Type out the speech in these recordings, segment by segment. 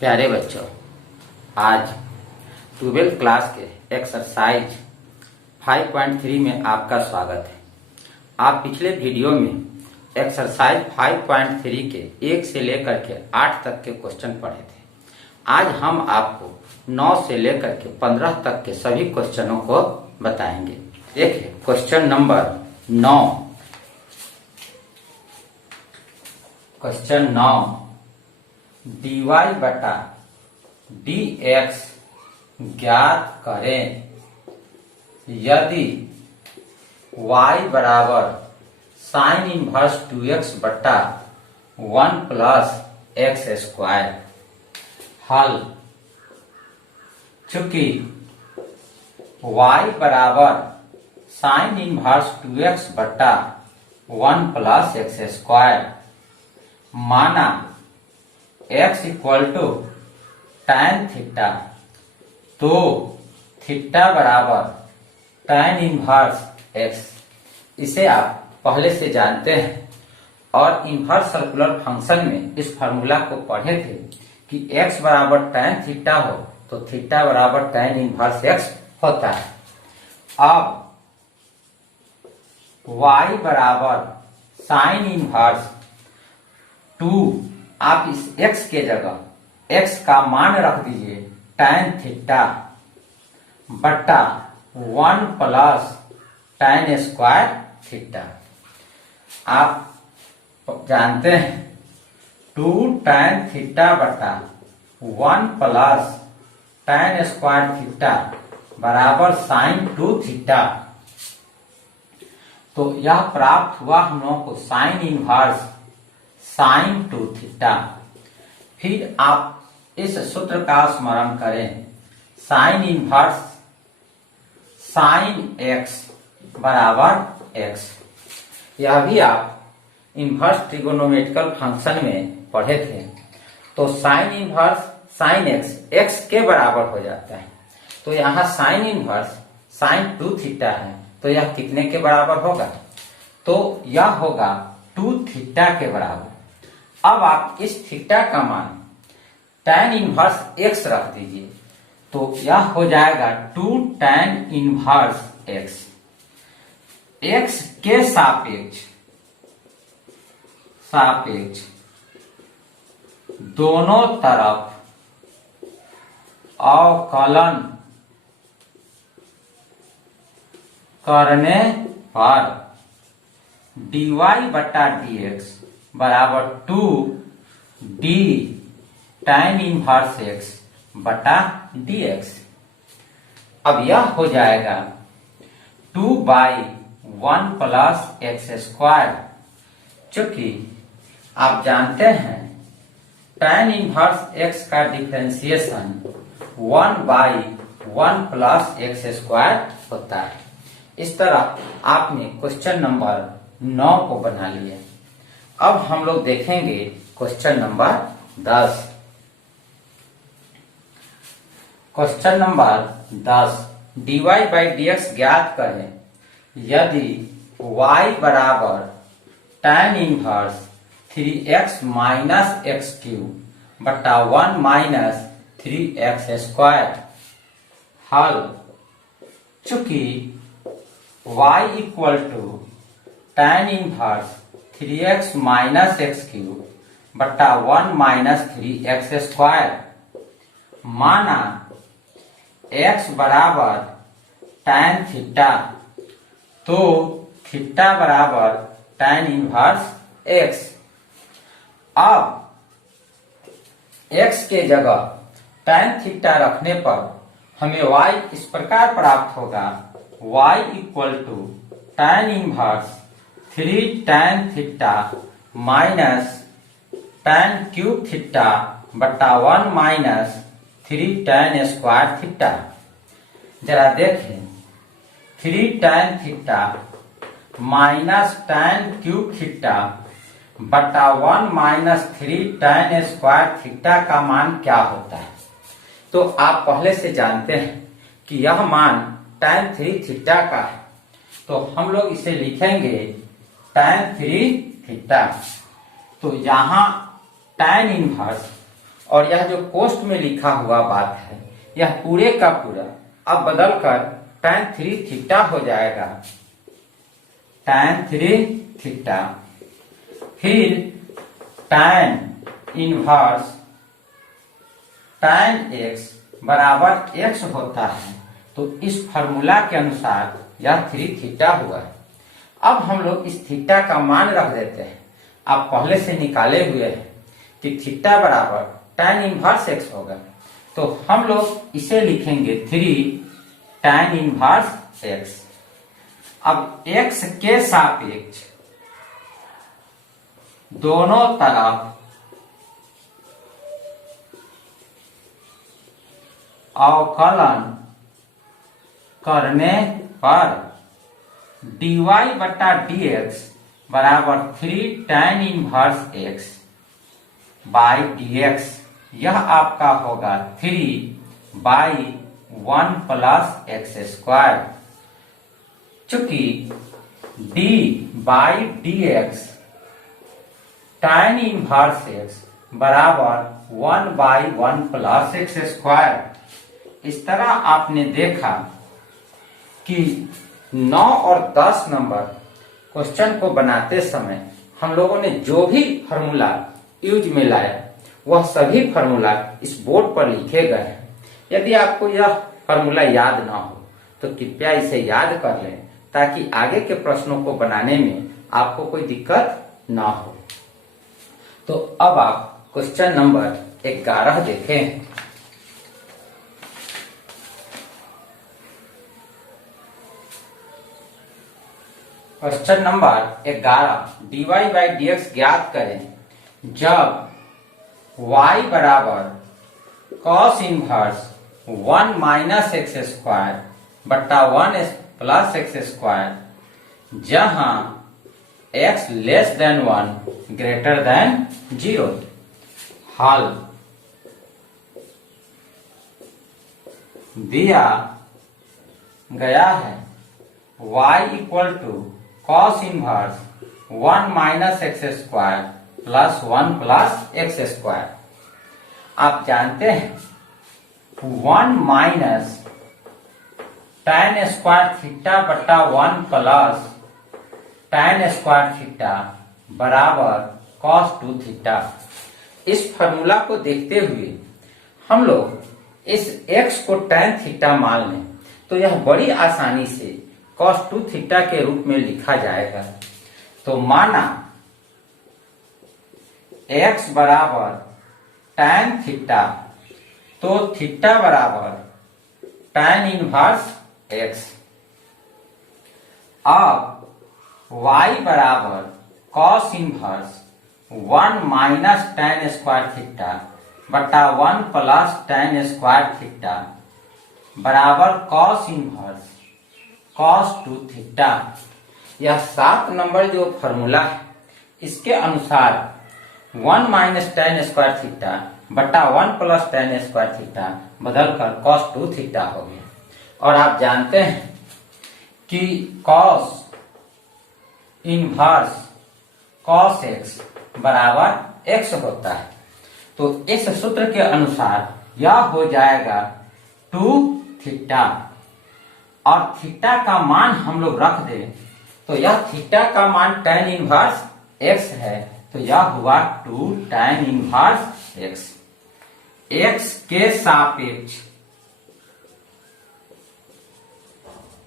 प्यारे बच्चों, आज 12th क्लास के एक्सरसाइज 5.3 में आपका स्वागत है। आप पिछले वीडियो में एक्सरसाइज 5.3 के 1 से लेकर के 8 तक के क्वेश्चन पढ़े थे। आज हम आपको 9 से लेकर के 15 तक के सभी क्वेश्चनों को बताएंगे। देखिए क्वेश्चन नंबर 9। क्वेश्चन 9, dy बटा dx ज्ञात करें यदि y बराबर साइन इनवर्स 2x बटा 1 प्लस एक्स स्क्वायर। हल, चूंकि y बराबर साइन इनवर्स 2x बटा 1 प्लस एक्स स्क्वायर माना x equal to tan theta, तो थीटा बराबर tan इनवर्स x। इसे आप पहले से जानते हैं और इनवर्स सर्कुलर फंक्शन में इस फार्मूला को पढ़े थे कि x बराबर tan थीटा हो तो थीटा बराबर tan इनवर्स x होता है। अब y बराबर साइन इनवर्स 2, आप इस x के जगह x का मान रख दीजिए tan थीटा बटा 1 प्लस tan स्क्वायर थीटा। आप जानते हैं 2 tan थीटा बटा 1 प्लस tan स्क्वायर थीटा बराबर साइन 2 थीटा। तो यह प्राप्त हुआ हम लोगों को साइन इनवर्स साइन 2 थीटा। फिर आप इस सूत्र का स्मरण करें, साइन इनवर्स साइन x बराबर x। यह भी आप इनवर्स ट्रिगोनोमेट्रिकल फंक्शन में पढ़े थे। तो sine inverse sine x x के बराबर हो जाता है। तो यहाँ साइन इनवर्स साइन 2 थीटा है, तो यह कितने के बराबर होगा? तो यह होगा 2 थीटा के बराबर। अब आप इस थीटा का मान tan इनवर्स x रख दीजिए, तो यह हो जाएगा 2 tan इनवर्स x। x के सापेक्ष दोनों तरफ अवकलन करने पर dy बटा dx बराबर 2 d tan इनवर्स x बटा dx। अब यह हो जाएगा 2/1 प्लस एक्स स्क्वायर। चूंकि आप जानते हैं tan इनवर्स x का डिफरेंशिएशन 1/1 प्लस एक्स स्क्वायर होता है। इस तरह आपने क्वेश्चन नंबर 9 को बना लिया। अब हम लोग देखेंगे question number 10। Question number 10, dy by dx ज्ञात करें यदि y बराबर tan inverse 3x minus x cube बटा 1 माइनस 3x स्क्वायर। हल, चूंकि y equal to tan inverse 3x minus x cube बटा 1 माइनस 3x स्क्वायर माना x बराबर tan थीटा, तो थीटा बराबर tan इनवर्स x। अब x के जगह tan थीटा रखने पर हमें y इस प्रकार प्राप्त होगा, y equal to tan inverse 3 tan theta minus tan cube theta बटा 1 माइनस 3 tan स्क्वायर थीटा। जरा देखें, 3 tan theta minus tan cube theta बटा 1 माइनस 3 tan स्क्वायर थीटा का मान क्या होता है? तो आप पहले से जानते हैं कि यह मान tan 3 थीटा का है। तो हम लोग इसे लिखेंगे tan 3 थीटा। तो यहाँ tan इनवर्स और यह जो पोस्ट में लिखा हुआ बात है यह पूरे का पूरा अब बदल कर tan 3 थीटा हो जाएगा। tan 3 थीटा फिर tan इनवर्स tan x बराबर x होता है, तो इस फॉर्मूला के अनुसार यह 3 थीटा हुआ है। अब हम लोग इस थीटा का मान रख देते हैं, आप पहले से निकाले हुए हैं कि थीटा बराबर tan इनवर्स x होगा, तो हम लोग इसे लिखेंगे 3 tan इनवर्स x। अब x के सापेक्ष दोनों तरफ अवकलन करने पर dy बटा dx बराबर 3 tan inverse x by dx, यह आपका होगा 3 बाई 1 प्लस एक्स स्क्वायर। चूंकि d by dx tan inverse x बराबर 1 बाई 1 प्लस एक्स स्क्वायर। इस तरह आपने देखा कि 9 और 10 नंबर क्वेश्चन को बनाते समय हम लोगों ने जो भी फॉर्मूला यूज में लाया वह सभी फॉर्मूला इस बोर्ड पर लिखे गए हैं। यदि आपको यह फॉर्मूला याद ना हो तो कृपया इसे याद कर लें, ताकि आगे के प्रश्नों को बनाने में आपको कोई दिक्कत ना हो। तो अब आप क्वेश्चन नंबर 11 देखें। Question number 11, dy by dx ज्ञात करें जब y बराबर cos inverse 1 minus x square बट्टा 1 प्लस एक्स स्क्वायर, जहां x less than 1 greater than 0। हल दिया गया है y equal to cos inverse 1 minus x square plus 1 plus x square. आप जानते हैं 1 माइनस tan स्क्वायर थीटा बट्टा 1 प्लस tan स्क्वायर थीटा बराबर cos 2 थीटा। इस फॉर्मूला को देखते हुए हम लोग इस x को tan थीटा मान लें तो यह बड़ी आसानी से cos 2 थीटा के रूप में लिखा जाएगा। तो माना x बराबर tan थीटा, तो थीटा बराबर tan इनवर्स x। अब y बराबर cos inverse 1 minus tan square theta बटा 1 प्लस tan स्क्वायर थीटा बराबर cos इनवर्स cos 2 थीटा। यह 7 नंबर जो फॉर्मूला है इसके अनुसार 1 माइनस tan स्क्वायर थीटा बटा 1 प्लस tan स्क्वायर थीटा बदलकर cos 2 थीटा हो गया। और आप जानते हैं कि cos इनवर्स cos x बराबर x होता है, तो इस सूत्र के अनुसार यह हो जाएगा 2 थीटा। और थीटा का मान हम लोग रख दें तो यह थीटा का मान tan इनवर्स x है, तो यह हुआ 2 tan इनवर्स x। x के सापेक्ष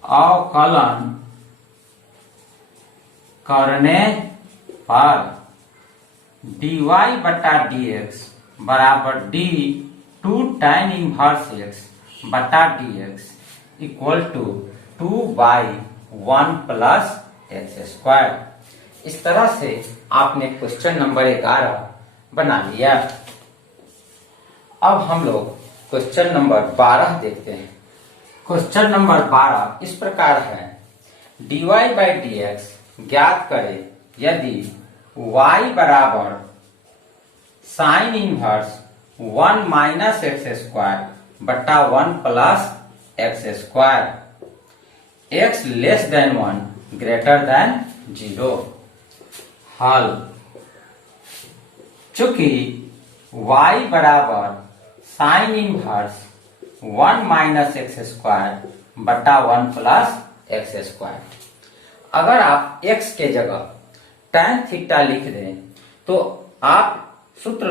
अवकलन करने पर dy बटा dx बराबर d 2 tan इनवर्स x बटा dx equal to 2 by 1 plus x square. इस तरह से आपने क्वेश्चन नंबर 11 बना लिया। अब हम लोग क्वेश्चन नंबर 12 देखते हैं। क्वेश्चन नंबर 12 इस प्रकार है, dy बाई dx ज्ञात करें यदि y बराबर sine inverse 1 minus x square बटा 1 plus x square, x less than 1 greater than 0। हल चूंकि y बराबर sine inverse 1 minus x square बटा 1 प्लस एक्स स्क्वायर। अगर आप x के जगह tan थीटा लिख दें तो आप सूत्र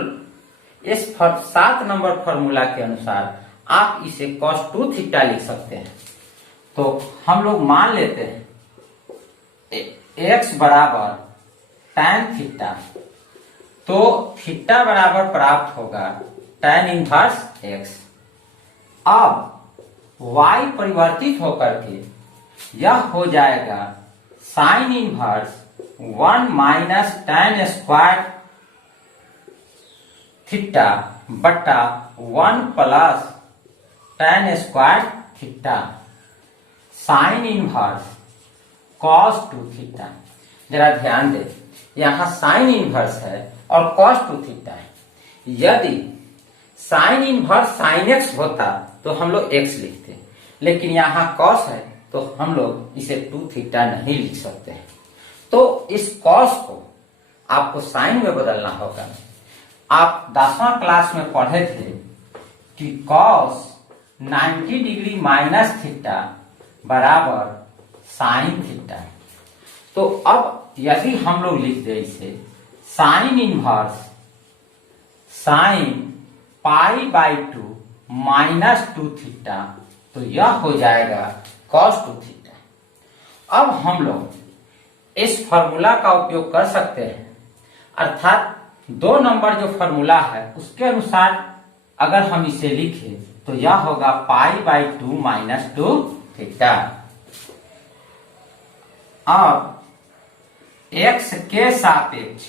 इस 7 नंबर फॉर्मूला के अनुसार आप इसे cos 2 थीटा लिख सकते हैं। तो हम लोग मान लेते हैं x बराबर tan थीटा, तो थीटा बराबर प्राप्त होगा tan इनवर्स x। अब y परिवर्तित होकर के यह हो जाएगा sine inverse 1 minus tan square theta बटा 1 plus tan square theta sine inverse cos 2 theta. जरा ध्यान दें, यहाँ साइन इनवर्स है और cos 2 थीटा है। यदि साइन इनवर्स साइन x होता तो हम लोग x लिखते, लेकिन यहाँ cos है तो हम लोग इसे 2 थीटा नहीं लिख सकते हैं। तो इस cos को आपको साइन में बदलना होगा। आप 10वां क्लास में पढ़े थे कि cos 90 डिग्री माइनस थीटा बराबर साइन थीटा। तो अब यदि हम लोग लिख दे इसे sine inverse sine pi by 2 minus 2 theta, तो यह हो जाएगा cos 2 थीटा। अब हम लोग इस फॉर्मूला का उपयोग कर सकते हैं, अर्थात 2 नंबर जो फॉर्मूला है उसके अनुसार अगर हम इसे लिखें तो यह होगा पाई बाई 2 माइनस 2 थीटा। अब x के सापेक्ष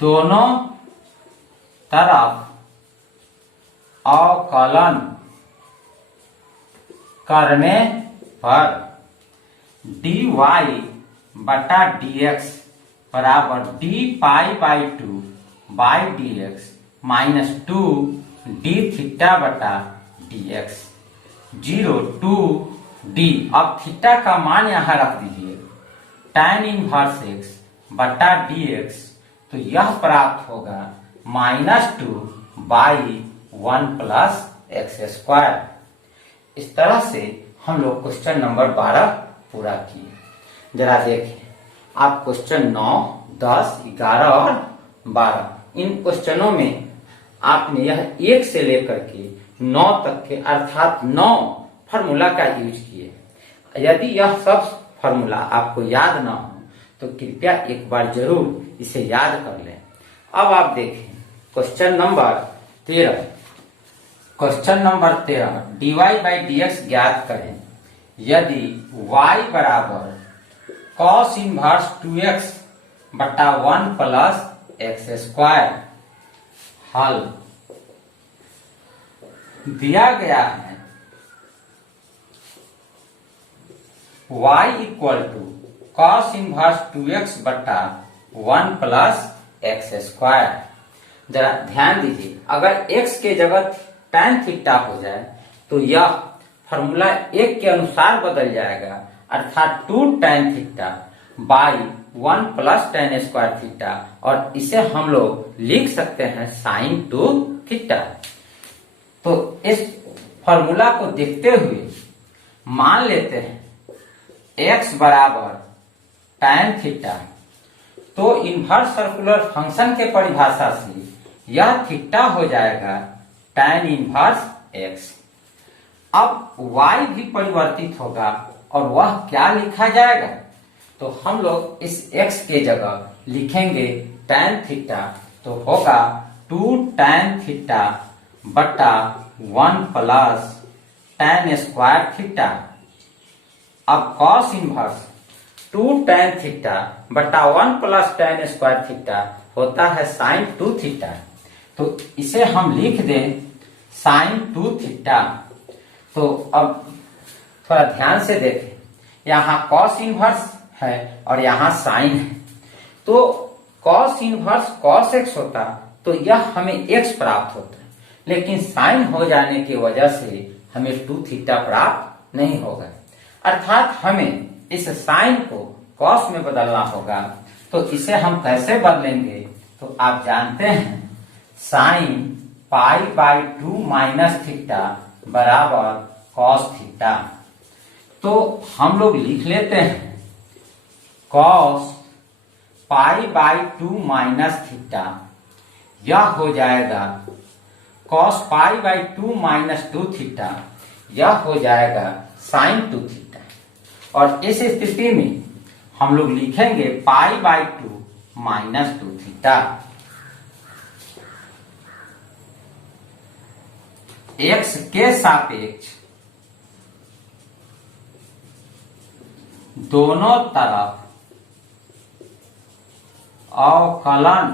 दोनों तरफ अवकलन करने पर dy बटा dx बराबर d pi by 2 by dx minus 2 d theta बटा dx 0 टू d। अब थीटा का मान यहां रख दीजिए tan इनवर्स x बटा dx, तो यह प्राप्त होगा minus 2 by 1 plus x square. इस तरह से हम लोग क्वेश्चन नंबर 12 पूरा किए। जरा देखें, आप क्वेश्चन 9, 10, 11 और 12 इन क्वेश्चनों में आपने यह 1 से लेकर के 9 तक के अर्थात 9 फॉर्मूला का यूज किए। यदि यह सब फॉर्मूला आपको याद ना हो तो कृपया एक बार जरूर इसे याद कर लें। अब आप देखें question number 13। Question number 13, dy by dx ज्ञात करें यदि y बराबर cos इनवर्स 2x बटा 1 प्लस एक्स स्क्वायर। हल दिया गया है y equal to cos inverse 2x बटा 1 प्लस एक्स स्क्वायर। जरा ध्यान दीजिए, अगर x के जगह tan थीटा हो जाए तो यह फॉर्मूला 1 के अनुसार बदल जाएगा, अर्थात 2 tan theta by 1 plus tan square theta, और इसे हम लोग लिख सकते हैं साइन 2 थीटा। तो इस फॉर्मूला को देखते हुए मान लेते हैं x बराबर tan थीटा, तो इनवर्स सर्कुलर फंक्शन के परिभाषा से यह थीटा हो जाएगा tan इनवर्स x। अब y भी परिवर्तित होगा और वह क्या लिखा जाएगा, तो हम लोग इस x के जगह लिखेंगे tan थीटा, तो होगा 2 tan थीटा बटा 1 प्लस tan स्क्वायर थीटा। अब cos इनवर्स 2 tan थीटा बटा 1 प्लस tan स्क्वायर थीटा होता है साइन 2 थीटा, तो इसे हम लिख दें साइन 2 थीटा। तो अब थोड़ा ध्यान से देखें, यहाँ cos इनवर्स है और यहाँ साइन है, तो cos इनवर्स cos x होता तो यह हमें x प्राप्त होता, लेकिन साइन हो जाने की वजह से हमें 2 थीटा प्राप्त नहीं होगा, अर्थात हमें इस साइन को cos में बदलना होगा। तो इसे हम कैसे बदलेंगे, तो आप जानते हैं sine pi by 2 minus theta बराबर कॉस थीटा। तो हम लोग लिख लेते हैं cos pi by 2 minus theta, यह हो जाएगा cos pi by 2 minus 2 theta, यह हो जाएगा साइन 2 थीटा। और इस स्थिति में हम लोग लिखेंगे pi by 2 minus 2 theta. X के सापेक्ष दोनों तरफ अवकलन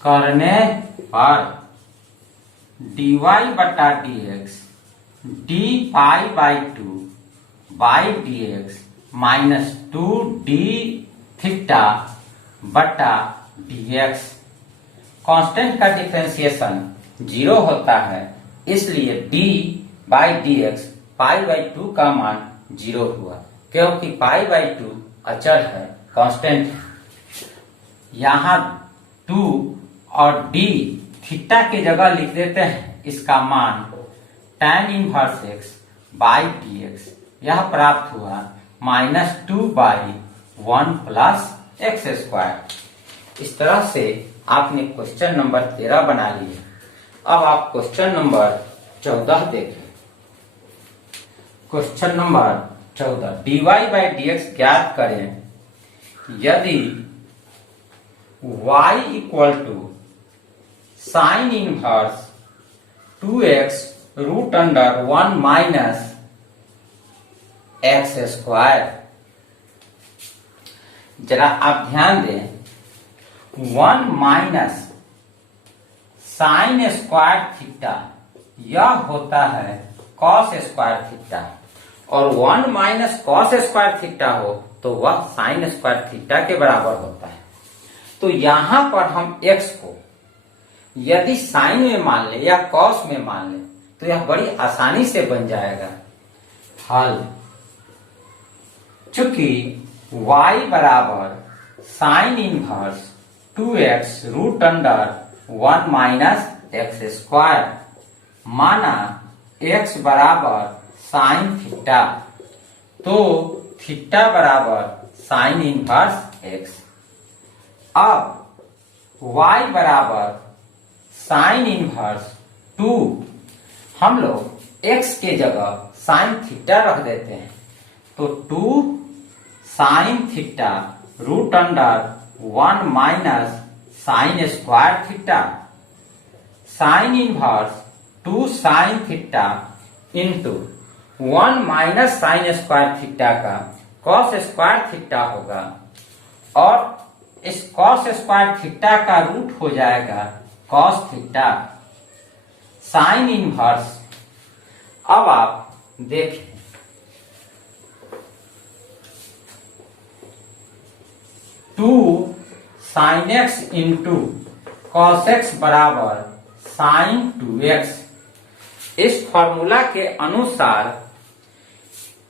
करने पर dy बटा dx D pi by 2 by dx minus 2 D theta बटा dx। कांस्टेंट का डिफरेंशिएशन 0 होता है, इसलिए d by dx pi by 2 का मान 0 हुआ, क्योंकि पाई बाई 2 अचर है, कांस्टेंट है। यहां 2 और d थीटा की जगह लिख देते हैं, इसका मान tan inverse x by dx, यह प्राप्त हुआ minus 2 by 1 plus x square. इस तरह से आपने क्वेश्चन नंबर 13 बना लिए। अब आप क्वेश्चन नंबर 14 देखें। Question number 14, dy by dx ज्ञात करें यदि y equal to sine inverse 2x root under 1 minus x square. जरा आप ध्यान दें, 1 माइनस साइन स्क्वायर थीटा यह होता है कॉस स्क्वायर थीटा, और 1 माइनस कॉस स्क्वायर थीटा हो तो वह साइन स्क्वायर थीटा के बराबर होता है। तो यहां पर हम x को यदि साइन में मान ले या कॉस में मान ले तो यह बड़ी आसानी से बन जाएगा हल। चूंकि y बराबर sine inverse 2x root under 1 minus x square, माना x बराबर साइन थीटा, तो थीटा बराबर साइन इनवर्स x। अब y बराबर साइन इनवर्स 2, हम लोग x के जगह साइन थीटा रख देते हैं, तो 2 sine theta root under 1 minus sine square theta, sine inverse 2 sine theta into 1 minus sine square theta का कॉस स्क्वायर थीटा होगा, और इस कॉस स्क्वायर थीटा का रूट हो जाएगा कॉस थीटा साइन इनवर्स। अब आप देखें, two sine x into cos x बराबर साइन 2x। इस फॉर्मूला के अनुसार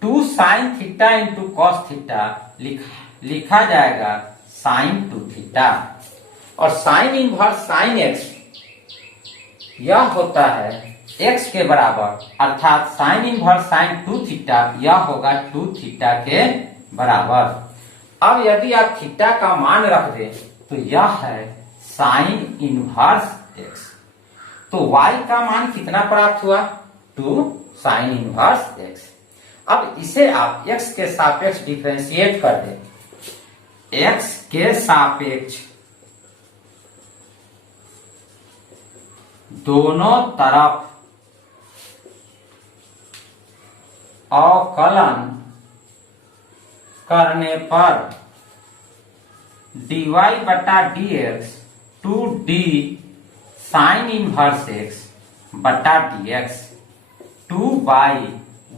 2 sine theta into cos theta लिखा जाएगा साइन 2 थीटा, और साइन इनवर्स साइन एक्स यह होता है x के बराबर, अर्थात साइन इनवर्स साइन 2 थीटा यह होगा 2 थीटा के बराबर। अब यदि आप थीटा का मान रख दें तो यह है साइन इनवर्स x, तो y का मान कितना प्राप्त हुआ, 2 साइन इनवर्स x। अब इसे आप x के सापेक्ष डिफरेंशिएट कर दें, x के सापेक्ष दोनों तरफ अवकलन करने पर dy बटा dx 2d sign inverse x बटा dx 2 by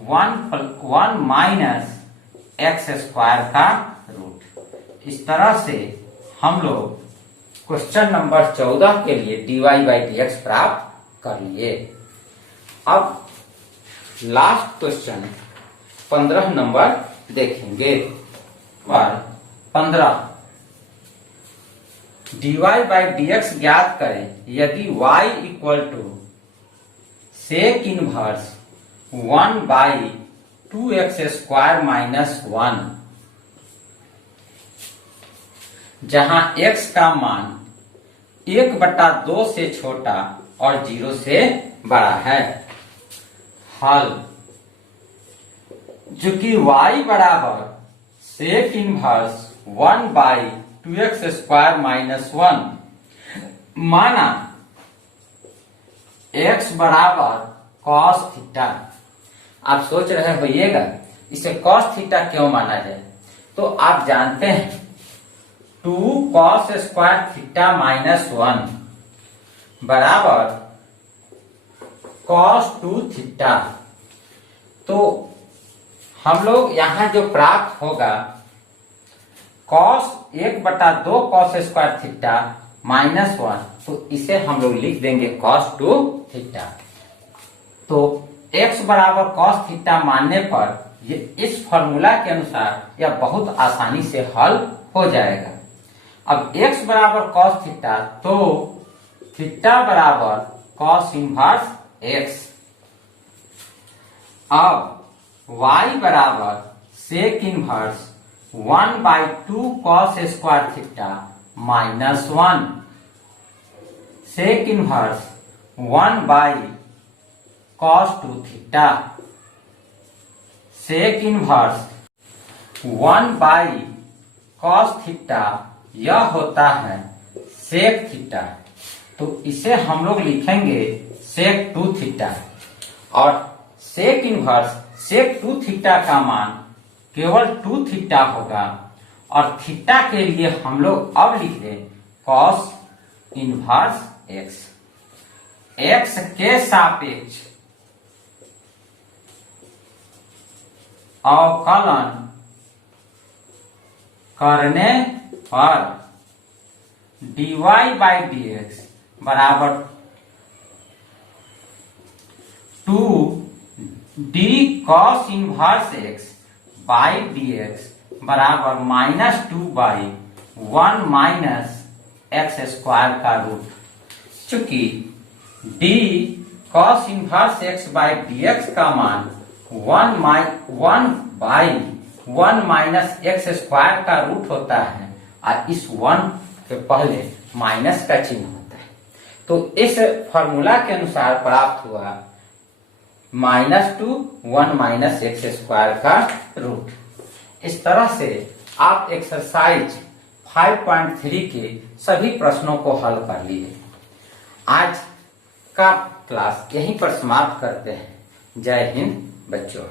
1 minus x square का रूट। इस तरह से हम लोग क्वेश्चन नंबर 14 के लिए dy बाई dx प्राप्त कर लिए। अब लास्ट क्वेश्चन 15 नंबर देखेंगे। 15 dy बाई dx ज्ञात करें यदि y equal to sec inverse 1 by 2x square minus 1, जहां x का मान 1/2 से छोटा और 0 से बड़ा है। हल, चूंकि y बराबर sec inverse 1 by 2x square minus 1, माना x बराबर कॉस थीटा। आप सोच रहे होइएगा इसे कॉस थीटा क्यों माना जाए, तो आप जानते हैं 2 कॉस स्क्वायर थीटा माइनस 1 बराबर कॉस 2 थीटा। तो हम लोग यहां जो प्राप्त होगा cos 1/2 cos square theta minus 1, तो इसे हम लोग लिख देंगे कॉस 2 थीटा। तो x बराबर कॉस थीटा मानने पर ये इस फॉर्मूला के अनुसार यह बहुत आसानी से हल हो जाएगा। अब x बराबर कॉस थीटा, तो थीटा बराबर कॉस इनवर्स x। अब y बराबर sec inverse 1 by 2 cos square theta minus 1, sec inverse 1 by cos 2 theta, sec inverse 1 by cos theta यह होता है सेक थीटा। तो इसे हम लोग लिखेंगे सेक 2 थीटा, और सेक इनवर्स सेक 2 थीटा का मान केवल 2 थीटा होगा, और थीटा के लिए हम लोग अब लिख दें कॉस इनवर्स x। x के सापेक्ष अवकलन करने पर dy बाई dx बराबर 2 d cos inverse x by dx बराबर -2 बाई 1 माइनस एक्स स्क्वायर का रूट। चूंकि d cos inverse x by dx का मान 1 बाई 1 माइनस एक्स स्क्वायर का रूट होता है, और इस 1 के पहले माइनस का चिन्ह होता है। तो इस फॉर्मूला के अनुसार प्राप्त हुआ -2 1 माइनस एक्स स्क्वायर का रूट। इस तरह से आप एक्सरसाइज 5.3 के सभी प्रश्नों को हल कर लिए। आज का क्लास यहीं पर समाप्त करते हैं। जय हिंद बच्चों।